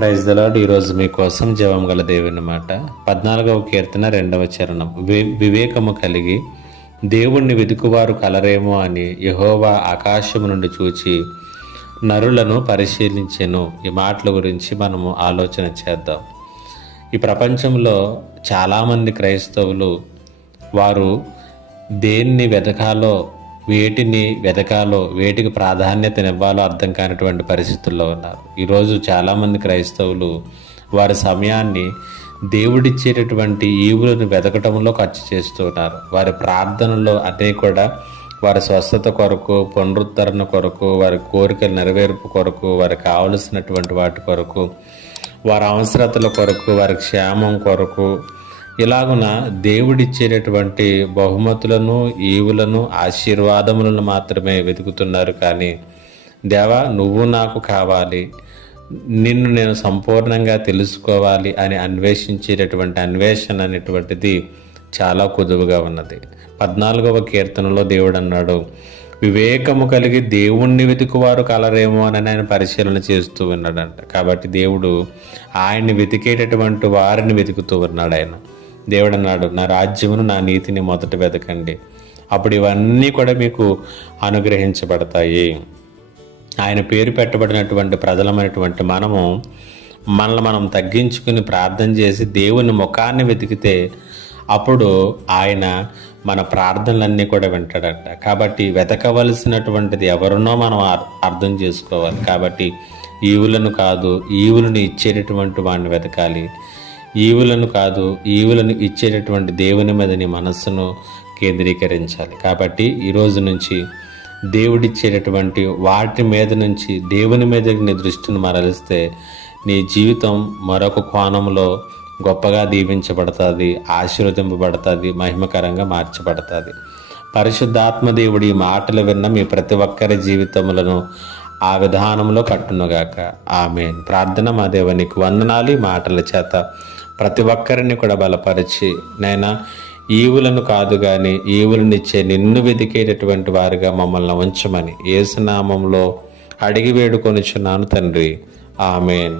Praise the lord. ఈరోజు మీకోసం జీవం గల దేవుని మాట 14వ కీర్తన 2వ చరణం. వివేకము కలిగి దేవుణ్ణి వెతుకువారు కలరేమో అని యెహోవా ఆకాశము నుండి చూచి నరులను పరిశీలించెను. ఈ మాటల గురించి మనము ఆలోచన చేద్దాం. ఈ ప్రపంచంలో చాలామంది క్రైస్తవులు వారు దేన్ని వెతకాలో, వేటిని వెతకాలో, వేటికి ప్రాధాన్యతనివ్వాలో అర్థం కానిటువంటి పరిస్థితుల్లో ఉన్నారు. ఈరోజు చాలామంది క్రైస్తవులు వారి సమయాన్ని దేవుడిచ్చేటటువంటి ఈవులను వెతకటంలో ఖర్చు చేస్తూ ఉన్నారు. వారి ప్రార్థనలో అదే కూడా వారి స్వస్థత కొరకు, పునరుద్ధరణ కొరకు, వారి కోరికల నెరవేర్పు కొరకు, వారికి కావలసినటువంటి వాటి కొరకు, వారి అవసరతల కొరకు, వారి క్షేమం కొరకు, ఇలాగున దేవుడిచ్చేటటువంటి బహుమతులను, ఈవులను, ఆశీర్వాదములను మాత్రమే వెతుకుతున్నారు. కానీ దేవా, నువ్వు నాకు కావాలి, నిన్ను నేను సంపూర్ణంగా తెలుసుకోవాలి అని అన్వేషించేటటువంటి అన్వేషణ అనేటువంటిది చాలా కుదువుగా ఉన్నది. 14వ కీర్తనలో దేవుడు అన్నాడు, వివేకము కలిగి దేవుణ్ణి వెతుకువారు కలరేమో అని ఆయన పరిశీలన చేస్తూ ఉన్నాడంట. కాబట్టి దేవుడు ఆయన్ని వెతికేటటువంటి వారిని వెతుకుతూ ఉన్నాడు. దేవుడు అన్నాడు, నా రాజ్యమును, నా నీతిని మొదట వెతకండి, అప్పుడు ఇవన్నీ కూడా మీకు అనుగ్రహించబడతాయి. ఆయన పేరు పెట్టబడినటువంటి ప్రజలమైనటువంటి మనల్ని మనం తగ్గించుకుని ప్రార్థన చేసి దేవుని ముఖాన్ని వెతికితే అప్పుడు ఆయన మన ప్రార్థనలన్నీ కూడా వింటాడంట. కాబట్టి వెతకవలసినటువంటిది ఎవరినో మనం అర్థం చేసుకోవాలి. కాబట్టి ఈవులను కాదు, ఈవులను ఇచ్చేటటువంటి వాడిని వెతకాలి. ఈవులను కాదు, ఈవులను ఇచ్చేటటువంటి దేవుని మీద నీ మనస్సును కేంద్రీకరించాలి. కాబట్టి ఈరోజు నుంచి దేవుడిచ్చేటటువంటి వాటి మీద నుంచి దేవుని మీద నీ దృష్టిని మరలిస్తే నీ జీవితం మరొక కోణంలో గొప్పగా దీవించబడుతుంది, ఆశీర్వదింపబడుతుంది, మహిమకరంగా మార్చబడుతుంది. పరిశుద్ధాత్మ దేవుడి మాటలు విన్న మీ ప్రతి ఒక్కరి జీవితములను ఆ విధానంలో కట్టునుగాక. ఆమేన్. ప్రార్థన. మా దేవునికి వందనాలు. ఈ మాటల చేత ప్రతి ఒక్కరిని కూడా బలపరిచి, నైనా ఈవులను కాదు కానీ ఈవులనిచ్చే నిన్ను వెతికేటటువంటి వారిగా మమ్మల్ని ఉంచమని యేసు నామములో అడిగి వేడుకొనుచున్నాను తండ్రి. ఆమేన్.